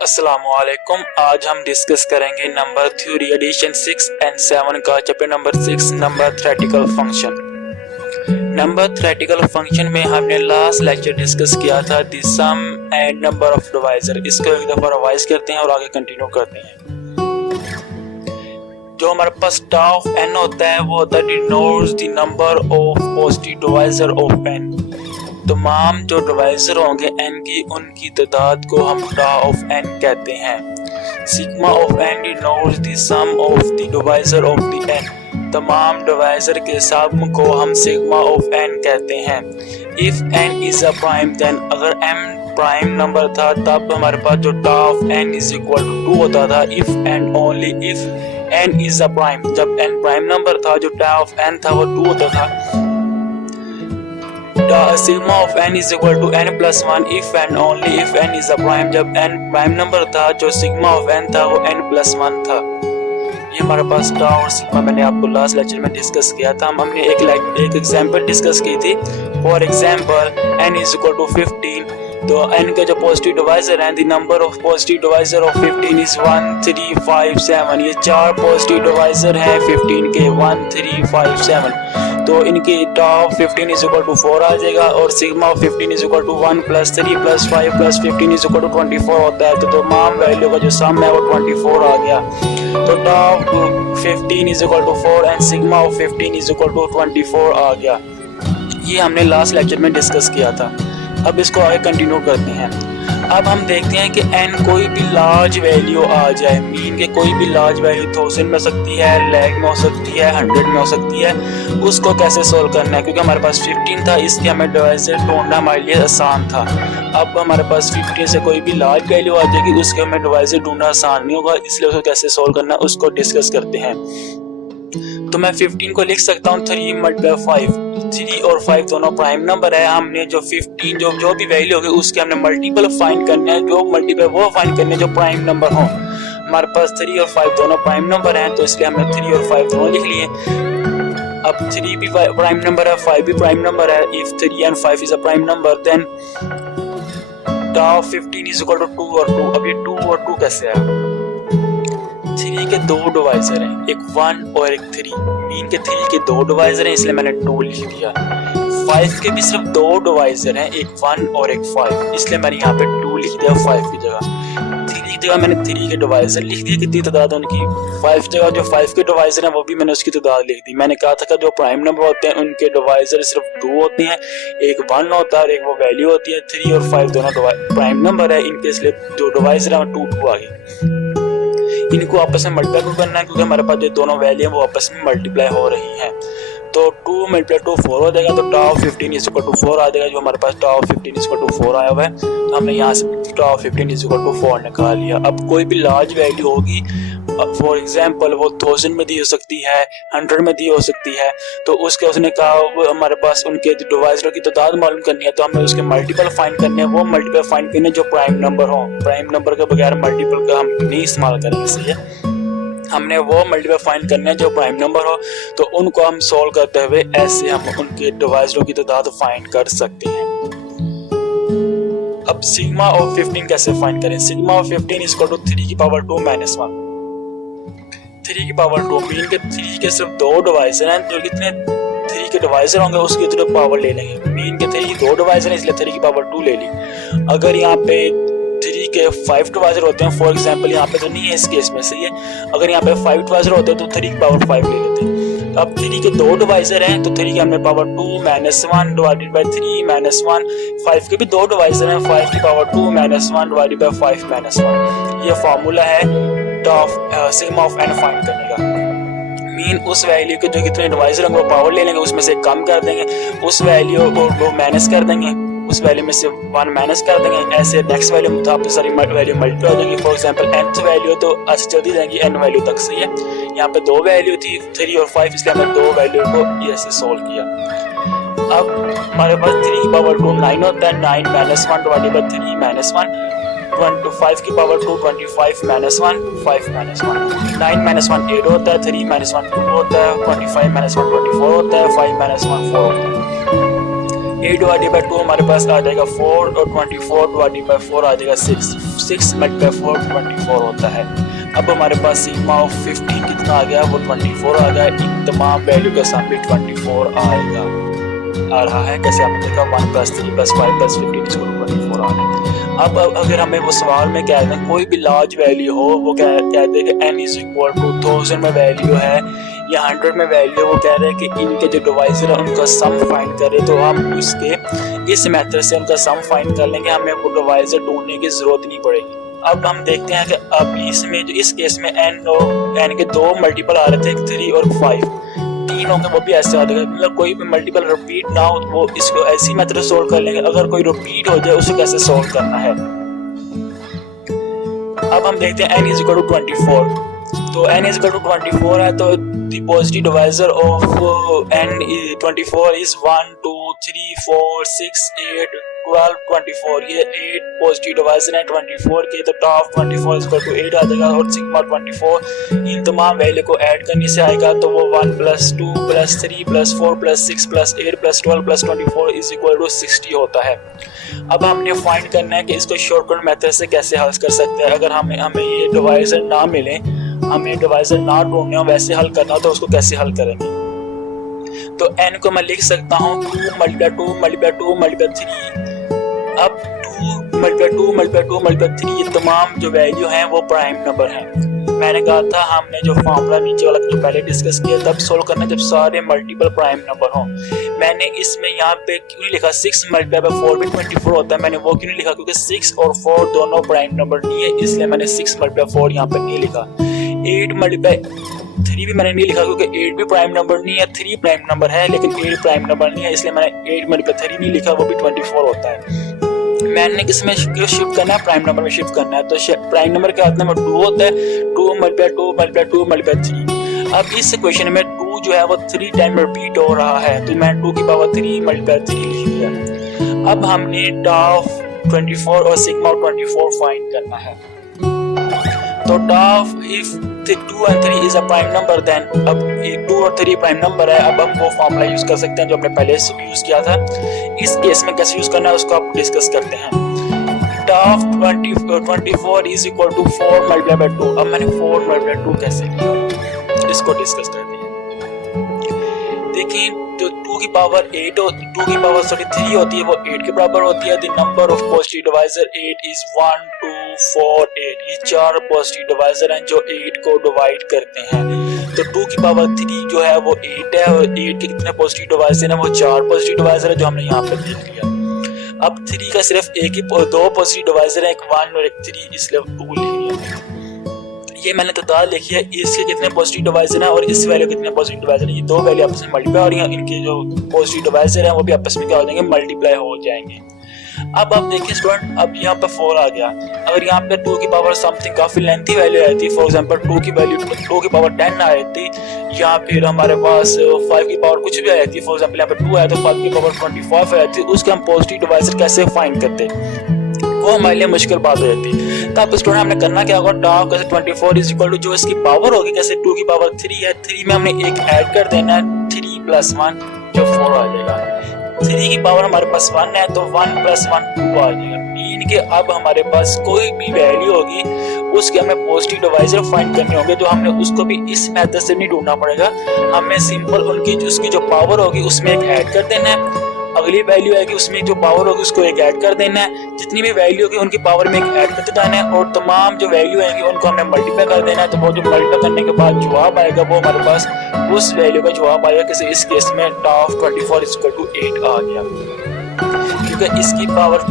अस्सलामुअलैकुम। आज हम डिस्कस करेंगे नंबर थ्योरी एडिशन 6 एंड 7 का chapter number 6 number theoretical function. Number theoretical function में हमने लास्ट लेक्चर डिस्कस किया था the sum and number of divisor. इसको एक दफा रिवाइज करते हैं और आगे कंटिन्यू करते हैं। जो हमारे पास टा ऑफ n होता है वो होता है denotes the number of positive divisor of n। तमाम जो डिवाइजर होंगे n की उनकी तादाद को हम टा ऑफ n कहते हैं। Sigma of n denotes the sum of the divisor of the n। तमाम डिवाइजर के सम को हम सिग्मा ऑफ n कहते हैं। If n is a prime then अगर m प्राइम नंबर था तब हमारे पास जो tau of n is equal to 2 होता था। If and only if n is a prime, जब n प्राइम नंबर था जो टा ऑफ n था वो 2 होता था। Sigma of n is equal to n plus 1 if and only if n is a prime, जब n प्राइम नंबर था जो सिग्मा ऑफ n था वो n प्लस 1 था। ये हमारे पास टा और सिग्मा मैंने आपको लास्ट लेक्चर में डिस्कस किया था। हमने एक एग्जांपल डिस्कस की थी। For example n is equal to 15, तो n के जो पॉजिटिव डिवाइजर हैं the number of positive divisor of 15 is 1 3 5 7। ये चार पॉजिटिव डिवाइजर हैं 15 के 1 3 5 7, तो इनकी tau of 15 is equal to 4 आ जाएगा और sigma of 15 is equal to 1 plus 3 plus 5 plus 15 is equal to 24 होता है। तो तमाम वैल्यू का जो सम है वो 24 आ गया। तो tau of 15 is equal to 4 and sigma of 15 is equal to 24 आ गया। ये हमने लास्ट लेक्चर में डिस्कस किया था। अब इसको आगे कंटिन्यू करते हैं। अब हम देखते हैं कि n कोई भी लार्ज वैल्यू आ जाए, मीन के कोई भी लार्ज वैल्यू 1000 में हो सकती है, लैख में हो सकती है, 100 में हो सकती है, उसको कैसे सोल्व करना है। क्योंकि हमारे पास 15 था इसलिए हमें डिवाइजर ढूंढना हमारे लिए आसान था। अब हमारे पास 15 से कोई भी लार्ज वैल्यू आ जाएगी उसके हमें डिवाइजर ढूंढना आसान नहीं होगा, इसलिए उसको कैसे सोल्व करना है उसको डिस्कस करते हैं। तो मैं 15 को लिख सकता हूँ 3 मल्टीप्लाई 5। 3 और 5 दोनों प्राइम नंबर है। हमने जो 15 जो भी वैल्यू होगी उसके हमने मल्टीपल फाइंड करने हैं, जो मल्टीपल वो फाइंड करने जो प्राइम नंबर हो। हमारे पास 3 और 5 दोनों प्राइम नंबर हैं तो इसलिए हमने 3 और 5 दोनों लिख लिए। अब 3 भी प्राइम नंबर है, 5 भी प्राइम नंबर है। If 3 and 5 is a prime number then tau of 15 is equal to 2 और 2। अब ये 2 और 2 कैसे है? 3 के दो डिवाइजर हैं, एक 1 और एक 3। मीन के 3 के दो डिवाइजर हैं इसलिए मैंने 2 लिख दिया। 5 के भी सिर्फ दो डिवाइजर हैं, एक 1 और एक 5, इसलिए मैंने यहाँ पे 2 लिख दिया 5 की जगह। 3 की जगह मैंने 3 के डिवाइजर लिख दिए। कितनी तादाद उनकी? 5 जगह जो 5 के डिवाइजर हैं वो भी मैंने उसकी तादाद लिख दी। मैंने कहा था कि जो प्राइम नंबर होते हैं उनके डिवाइजर सिर्फ 2 होते हैं, एक 1 होता है और एक वो वैल्यू होती है। 3 और 5 दोनों प्राइम नंबर है, इनके इसलिए जो डिवाइजर है 2 2 आ गए। इनको आपस में मल्टीप्लाई करना है क्योंकि हमारे पास जो दोनों वैल्यू है वो आपस में मल्टीप्लाई हो रही हैं। तो 2 मल्टीप्लाई टू 4 हो जाएगा, तो tau of 15 is equal to 4 आ जाएगा। जो हमारे पास टा ऑफ 15 इज इक्वल टू 4 आया हुआ है तो हमने यहाँ से टा ऑफ 15 इज इक्वल टू 4 निकाल लिया। अब कोई भी लार्ज वैल्यू होगी, फॉर एग्जांपल वो 1000 में दी हो सकती है, 100 में दी हो सकती है, तो उसके उसने कहा हमारे पास उनके डिवाइजरों की तादाद मालूम करनी है तो हमें उसके मल्टीपल फाइंड करने हैं। वो मल्टीपल फाइंड करने जो प्राइम नंबर हो। प्राइम नंबर के बगैर मल्टीपल का हम नहीं इस्तेमाल करेंगे, सही है। हमने वो मल्टीपल फाइंड करने हैं जो प्राइम नंबर हो, तो उनको हम सोल्व करते हुए ऐसे हम उनके डिवाइजरों की तादाद फाइंड कर सकते हैं। अब सिग्मा ऑफ 15 कैसे फाइंड करें? Sigma of 15 is equal to 3 की पावर 2 माइनस 1। 3 की पावर 2, मीन के 3 के सिर्फ दो डिवाइजर हैं, जो कितने 3 के डिवाइजर होंगे उसकी तो पावर ले लेंगे। मीन के 3 की दो डिवाइजर हैं इसलिए 3 की पावर 2 ले ली। अगर यहाँ पे 3 के 5 डिवाइजर होते हैं, फॉर एग्जांपल यहाँ पे तो नहीं है इस केस में, सही है। अगर यहाँ पे 5 डिवाइजर होते हैं तो 3 की पावर 5 ले लेते हैं। अब 3 के दो डिवाइजर हैं तो 3 की हमने power 2 minus 1 divided by 3 minus 1। 5 के भी दो डिवाइजर हैं, 5 की power 2 minus 1 divided by 5 minus 1। ये फार्मूला है सिग्मा ऑफ n फाइंड करने का। मीन उस वैल्यू के जो कितने डिवाइजर होंगे वो पावर ले लेंगे, उसमें से कम कर देंगे, उस वैल्यू को वो माइनस कर देंगे, उस वैल्यू में से 1 माइनस कर देंगे। ऐसे नेक्स्ट वैल्यू मुताबिक सारी वैल्यू मल्टीप्लाई हो जाएगी। फॉर एग्जांपल nth वैल्यू तो ऐसे चलती जाएगी n वैल्यू तक, सही है। यहाँ पे दो वैल्यू थी 3 और 5 इसलिए हमने दो वैल्यू को ऐसे सोल्व किया। अब हमारे पास 3 की पावर 2 9 होता है, 9 माइनस 1 डिवाइडेड बाय 3 माइनस 1। 5 की पावर 2 25 माइनस 1 5 माइनस 1। 9 माइनस 1 8 होता है, 3 माइनस 1 2 होता है, 25 माइनस 1 24 होता है, 5 माइनस 1 4 होता है। 8 डिवाइडेड बाई 2 हमारे पास आ जाएगा 4 और 24 डिवाइडेड बाई 4 आ जाएगा 6 मल्टीप्लाई 4 24 होता है। अब हमारे पास सिग्मा ऑफ 15 कितना आ गया, वो 24 आ गया। इन तमाम वैल्यू का सम भी 24 आएगा, आ रहा है। कैसे आपने देखा 1 + 3 + 5 + 15 = 24 आ रहा है। अब अगर हमें वो सवाल में कह दें कोई भी लार्ज वैल्यू हो, वो कह दे कि n = 1000 में वैल्यू है या 100 में वैल्यू, वो कह रहे हैं कि इनके जो डिवाइजर है उनका सम फाइंड करें, तो हम उसके इस मेथड से उनका सम फाइंड कर लेंगे, हमें वो डिवाइजर ढूंढने की जरूरत नहीं पड़ेगी। अब हम देखते हैं कि अब इसमें जो इस केस में n के दो मल्टीपल आ रहे थे, 3 और 5, 3 होंगे वो भी ऐसे आ जाएगा। मतलब कोई भी मल्टीपल रिपीट ना हो वो इसको ऐसी मेथड से सोल्व कर लेंगे। अगर कोई रिपीट हो जाए उसको कैसे सोल्व करना है। अब हम देखते हैं n = 24। तो n = 24 है, तो the positive divisor of n 24 is 1 2 3 4 6 8 12 24। ये 8 पॉजिटिव डिवाइजर है 24 के, तो टॉप 24 = 8 आ जाएगा और सिग्मा 24 इन तमाम वैल्यू को ऐड करने से आएगा, तो वो 1 + 2 + 3 + 4 + 6 + 8 + 12 + 24 = 60 होता है। अब हमने फाइंड करना है कि इसको शॉर्टकट मेथड से कैसे हल कर सकते हैं। अगर हमें ये डिवाइजर ना मिले, हमें डिवाइजर ना ढूंढने हो, वैसे हल करना हो, तो उसको कैसे हल करेंगे। तो n को मैं लिख सकता हूँ 2 × 2 × 2 × 3। अब 2 × 2 × 2 × 3 ये तमाम जो वैल्यू हैं वो प्राइम नंबर हैं। मैंने कहा था हमने जो फॉर्मूला नीचे वाला जो पहले डिस्कस किया तब सोल्व करना जब सारे मल्टीपल प्राइम नंबर हों। मैंने इसमें यहाँ पे क्यों नहीं लिखा 6 × 4 भी 24 होता है, मैंने वो क्यों नहीं लिखा, क्योंकि 6 और 4 दोनों प्राइम नंबर नहीं है, इसलिए मैंने 6 × 4 यहाँ पे नहीं लिखा। 8 × 3 भी मैंने नहीं लिखा क्योंकि 8 भी प्राइम नंबर नहीं है, 3 प्राइम नंबर है लेकिन 8 प्राइम नंबर नहीं है, इसलिए मैंने 8 × 3 नहीं लिखा, वो भी 24 होता है। मैंने किसमें शिफ्ट करना है, प्राइम नंबर में शिफ्ट करना है। तो प्राइम नंबर क्या होता है, 2 होता है, 2 × 2 × 2 × 3। अब इस क्वेश्चन में 2 जो है वो 3 टाइम रिपीट हो रहा है, तो मैं 2 की पावर 3 × 3 लिख दिया। अब हमने टॉप 24 और सिग्मा 24 फाइंड करना है। तो top if 2 and 3 is a prime number, then अब 2 और 3 प्राइम नंबर है। अब हम वो फॉर्मूला यूज कर सकते हैं जो हमने पहले यूज किया था। इस केस में कैसे यूज करना है उसको आप डिस्कस करते हैं। Top 24 is equal to 4 × 2। अब मैंने 4 × 2 कैसे किया, इसको डिस्कस करते हैं। देखिए तो 2 की पावर 8 और 2 की पावर 3 होती है, वो 8 के बराबर होती है। The number of positive divisor 8 is 1 2 4 8। ये 4 पॉजिटिव डिवाइजर हैं जो 8 को डिवाइड करते हैं। तो 2 की पावर 3 जो है वो 8 है और 8 के कितने पॉजिटिव डिवाइजर हैं, वो 4 पॉजिटिव डिवाइजर है जो हमने यहाँ पे देख लिया। अब 3 का सिर्फ दो पॉजिटिव डिवाइजर है, एक 1 और एक 3, इसलिए 2 लिख लिया। ये मैंने तादाद लिखी है, इसके कितने पॉजिटिव डिवाइजर हैं और इस वैल्यू कितने पॉजिटिव डिवाइजर हैं। ये दो वैल्यू आपस में मल्टीप्लाई हो रही हैं, इनके जो पॉजिटिव डिवाइजर हैं वो भी आपस में क्या हो जाएंगे, मल्टीप्लाई हो जाएंगे। अब आप देखिए स्टूडेंट, अब यहाँ पे 4 आ गया। अगर यहाँ पे 2 की पावर समथिंग काफी लेंथी वैल्यू आई थी, फॉर एग्जांपल 2 की वैल्यू 2 की पावर 10 आई थी, या फिर हमारे पास 5 की पावर कुछ भी आई थी, फॉर एग्जांपल यहाँ पे 2 आया तो 5 की पावर 25 आई थी, उसके हम पॉजिटिव डिवाइजर कैसे फाइंड करते, वो हमारे लिए मुश्किल बात हो जाती है। तो अब स्टूडेंट हमने करना क्या होगा, टॉप कैसे 24 इज इक्वल टू जो इसकी पावर होगी, कैसे 2 की पावर 3 है, 3 में हमने एक ऐड कर देना है, 3 + 1 जो 4 आ जाएगा। 3 की पावर हमारे पास 1 है तो 1 + 1 2 आ जाएगा। मीन के अब हमारे पास कोई भी वैल्यू होगी उसके हमें पॉजिटिव डिवाइजर फाइंड करने होंगे, तो हमने उसको भी इस मेथड से नहीं ढूंढना पड़ेगा, हमें सिंपल उनकी उसकी जो पावर होगी उसमें एक ऐड कर देना है, अगली वैल्यू आएगी उसमें जो पावर होगी उसको एक ऐड कर देना है, जितनी भी वैल्यू होगी उनकी पावर में एक ऐड करते जाना है, और तमाम जो वैल्यू आएंगी उनको हमने मल्टीप्लाई कर देना है। तो वो जो मल्टीप्लाई करने के बाद जवाब आएगा वो हमारे पास उस वैल्यू का जवाब आएगा। किसी इस केस में टॉप 24 = 8 आ गया, क्योंकि इसकी पावर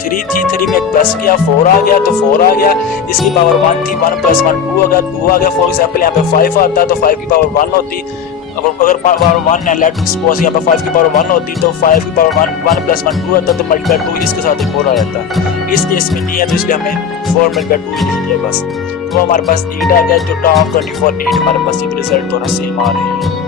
3 थी, 3 में प्लस किया 4 आ गया, तो 4 आ गया। इसकी पावर 1 थी, 1 + 1 2 आ गया, 2 आ गया। फॉर एग्जाम्पल यहाँ पे 5 आता तो 5 की पावर 1 होती, अगर पावर 1 है, लेट्स सपोज यहाँ पे 5 की पावर 1 होती तो 5 की पावर 1 + 1 2 आता, तो मल्टीप्लाई 2 इसके साथ एक और आ जाता। इस केस में नहीं है तो इसलिए हमें 4 × 2 लिख दिया बस, तो हमारे पास 8 आ गया, जो टॉप 24 8 हमारे पास रिजल्ट दोनों सेम आ रहे हैं।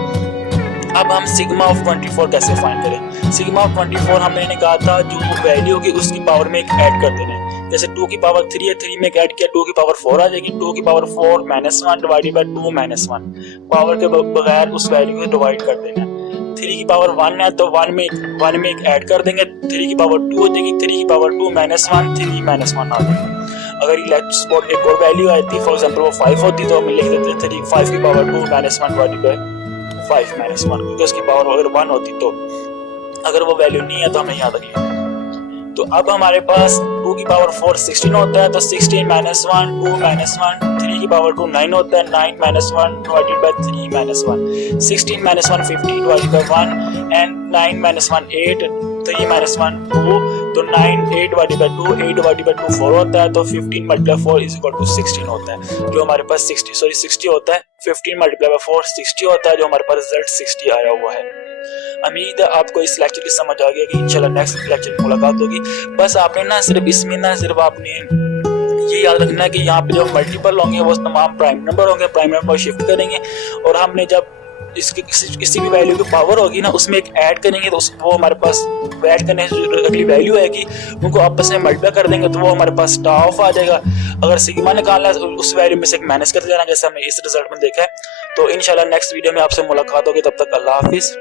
अब हम सिग्मा ऑफ 24 कैसे फाइंड करें। सिग्मा ऑफ 24 हमने कहा था जो वैल्यू होगी उसकी पावर में एक ऐड कर देना है, जैसे 2 की पावर 3 है, 3 में एक ऐड किया 2 की पावर 4 आ जाएगी, 2 की पावर 4 -1 डिवाइडेड बाय 2 -1, पावर के बगैर उस वैल्यू को डिवाइड कर देना है। 3 की पावर 1 है तो 1 में एक ऐड कर देंगे, 3 की पावर 2 हो जाएगी, 3 की पावर 2 माइनस 1, 3 माइनस 1 आ जाएगा। अगर ये लेफ्ट स्पॉट एक और वैल्यू आती फॉर एग्जांपल वो 5 होती तो हम लिख देते 3 5 की power 2 minus 1 divided by 5 minus 1, क्योंकि उसकी पावर अगर 1 होती तो, अगर वो वैल्यू नहीं है तो हमें याद रखिए। तो अब हमारे पास 2 की पावर 4 16 होता है तो 16 माइनस 1 2 माइनस 1, 3 की पावर 2 9 होता है, 9 minus 1 divided by 3 minus 1, 16 minus 1 50 divided by 1 and 9 minus 1 8, 3 minus 1 2, तो 9 8 डिवाइडेड बाय 2, 8 डिवाइडेड बाय 2 4 होता है, तो 15 मल्टीप्लाई 4 इज इक्वल टू 16 होता है, जो हमारे पास 60 होता है। 15 मल्टीप्लाई बाय 4 60 होता है, जो हमारे पास रिजल्ट 60 आया हुआ है। उम्मीद है आपको इस लेक्चर की समझ आ गई कि इंशाल्लाह नेक्स्ट लेक्चर में मुलाकात होगी। बस आपने ना सिर्फ इसमें ना सिर्फ आपने ये याद रखना है कि यहाँ पे जो मल्टीपल होंगे वो तमाम प्राइम नंबर होंगे, प्राइम नंबर शिफ्ट करेंगे और हमने जब इसकी किसी भी वैल्यू की पावर होगी ना उसमें एक ऐड करेंगे तो वो हमारे पास ऐड करने से जो अगली वैल्यू आएगी उनको आपस में मल्टीप्लाई कर देंगे तो वो हमारे पास टाफ आ जाएगा। अगर सिग्मा निकालना है उस वैल्यू में से एक माइनस कर देना, जैसे हमने इस रिजल्ट में देखा है। तो इंशाल्लाह नेक्स्ट वीडियो में आपसे मुलाकात होगी, तब तक अल्लाह हाफिज।